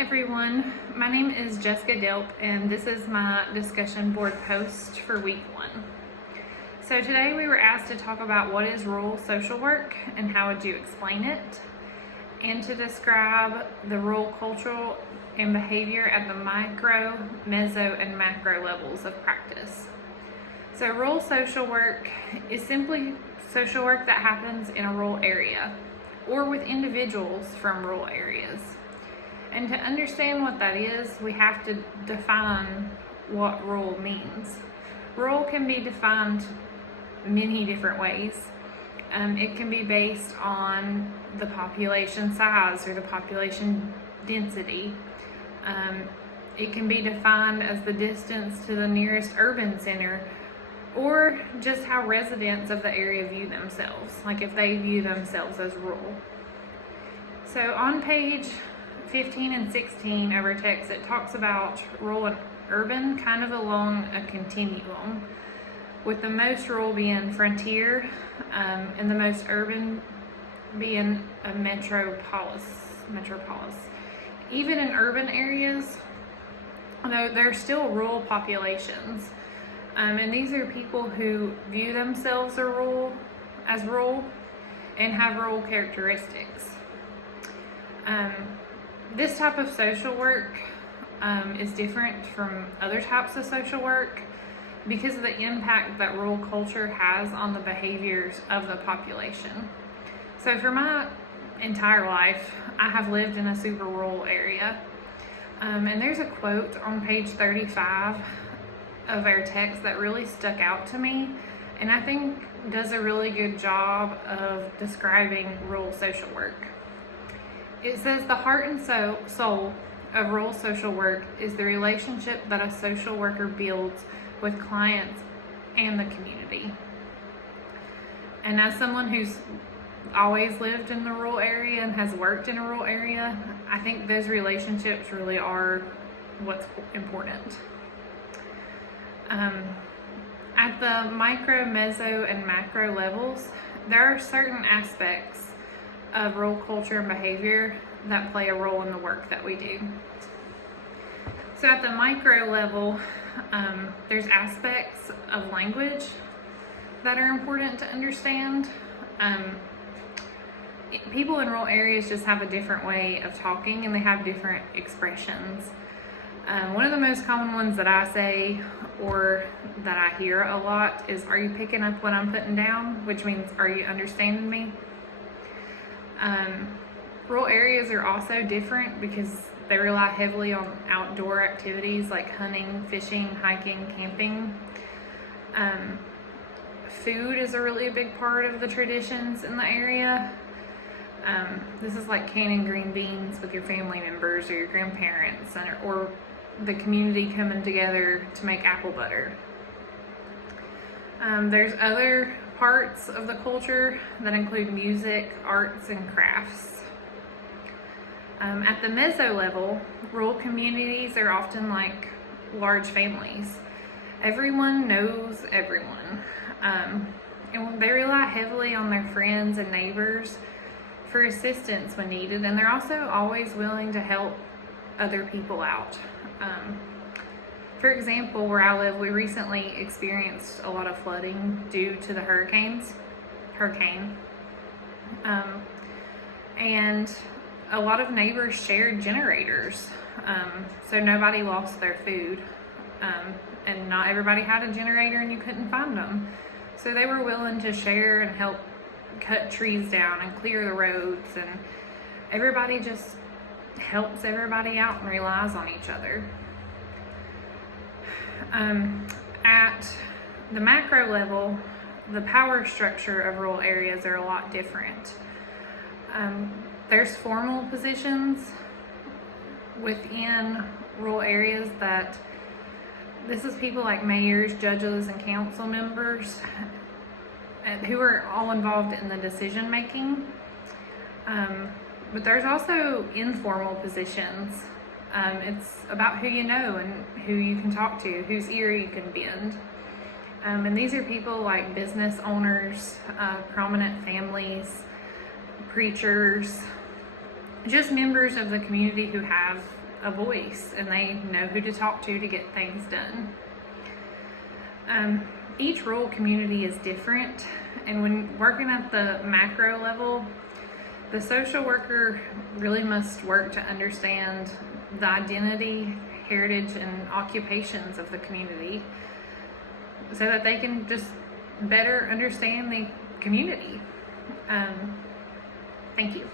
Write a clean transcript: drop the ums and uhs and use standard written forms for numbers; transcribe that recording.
everyone, my name is Jessica Delp and this is my discussion board post for week 1. So today we were asked to talk about what is rural social work and how would you explain it, and to describe the rural cultural and behavior at the micro, meso, and macro levels of practice. So rural social work is simply social work that happens in a rural area or with individuals from rural areas. And to understand what that is, we have to define what rural means. Rural can be defined many different ways. It can be based on the population size or the population density. It can be defined as the distance to the nearest urban center, or just how residents of the area view themselves, like if they view themselves as rural. So on page 15 and 16 of our text, it talks about rural and urban kind of along a continuum, with the most rural being frontier and the most urban being a metropolis. Even in urban areas, though, there are still rural populations, and these are people who view themselves as rural and have rural characteristics. This type of social work is different from other types of social work because of the impact that rural culture has on the behaviors of the population. So for my entire life, I have lived in a super rural area. And there's a quote on page 35 of our text that really stuck out to me, and I think does a really good job of describing rural social work. It says, "The heart and soul of rural social work is the relationship that a social worker builds with clients and the community." And as someone who's always lived in the rural area and has worked in a rural area, I think those relationships really are what's important. At the micro, meso, and macro levels, there are certain aspects of rural culture and behavior that play a role in the work that we do. So at the micro level, there's aspects of language that are important to understand. People in rural areas just have a different way of talking, and they have different expressions. One of the most common ones that I say, or that I hear a lot, is, "Are you picking up what I'm putting down?" Which means, "Are you understanding me?" Rural areas are also different because they rely heavily on outdoor activities like hunting, fishing, hiking, camping. Food is a really big part of the traditions in the area. This is like canning green beans with your family members or your grandparents, or the community coming together to make apple butter. There's other parts of the culture that include music, arts, and crafts. At the meso level, rural communities are often like large families. Everyone knows everyone. And they rely heavily on their friends and neighbors for assistance when needed, and they're also always willing to help other people out. For example, where I live, we recently experienced a lot of flooding due to the hurricane. And a lot of neighbors shared generators, so nobody lost their food. And not everybody had a generator and you couldn't find them. So they were willing to share and help cut trees down and clear the roads, and everybody just helps everybody out and relies on each other. At the macro level, the power structure of rural areas are a lot different. There's formal positions within rural areas that this is people like mayors, judges, and council members who are all involved in the decision making. But there's also informal positions. It's about who you know and who you can talk to, whose ear you can bend. And these are people like business owners, prominent families, preachers, just members of the community who have a voice and they know who to talk to get things done. Each rural community is different, and when working at the macro level, the social worker really must work to understand the identity, heritage, and occupations of the community so that they can just better understand the community. Thank you.